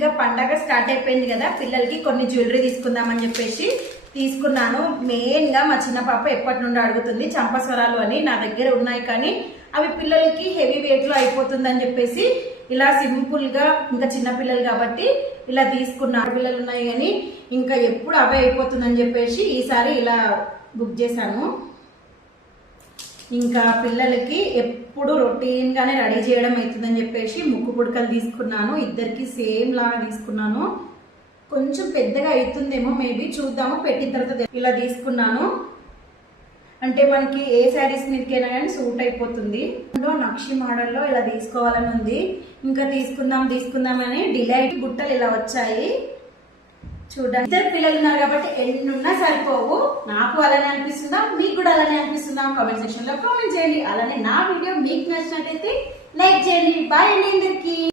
ఇంకా పండగ స్టార్ట్ అయిపోయింది కదా, పిల్లలకి కొన్ని జ్యువెలరీ తీసుకుందామని చెప్పేసి తీసుకున్నాను. మెయిన్ గా మా చిన్న పాప ఎప్పటి నుండి అడుగుతుంది చంపస్వరాలు అని. నా దగ్గర ఉన్నాయి కానీ అవి పిల్లలకి హెవీ వెయిట్ లో అయిపోతుందని చెప్పేసి ఇలా సింపుల్ గా, ఇంకా చిన్న పిల్లలు కాబట్టి ఇలా తీసుకున్నారు. పిల్లలు ఉన్నాయి కానీ ఇంకా ఎప్పుడు అవే అయిపోతుందని చెప్పేసి ఈసారి ఇలా బుక్ చేశాను. ఇంకా పిల్లలకి ఎప్పుడు రొటీన్ గానే రెడీ చేయడం అవుతుందని చెప్పేసి ముక్కు పుడకలు తీసుకున్నాను. ఇద్దరికి సేమ్ లాగా తీసుకున్నాను. కొంచెం పెద్దగా అవుతుందేమో, మేబీ చూద్దాము, పెట్టిన తర్వాత ఇలా తీసుకున్నాను. అంటే మనకి ఏ శారీస్ మీదకైనా కానీ సూట్ అయిపోతుంది. నక్షి మోడల్లో ఇలా తీసుకోవాలని ఉంది. ఇంకా తీసుకుందామని డిలైట్ బుట్టలు ఇలా వచ్చాయి చూడండి. ఇద్దరు పిల్లలు ఉన్నారు కాబట్టి ఎన్నున్నా సరిపోవు. నాకు అలానే అనిపిస్తుందా, మీకు కూడా అలానే అనిపిస్తుందా? కామెంట్ సెక్షన్ లో కామెంట్ చేయండి. అలానే నా వీడియో మీకు నచ్చినట్టయితే లైక్ చేయండి. బాయ్ అండి అందరికి.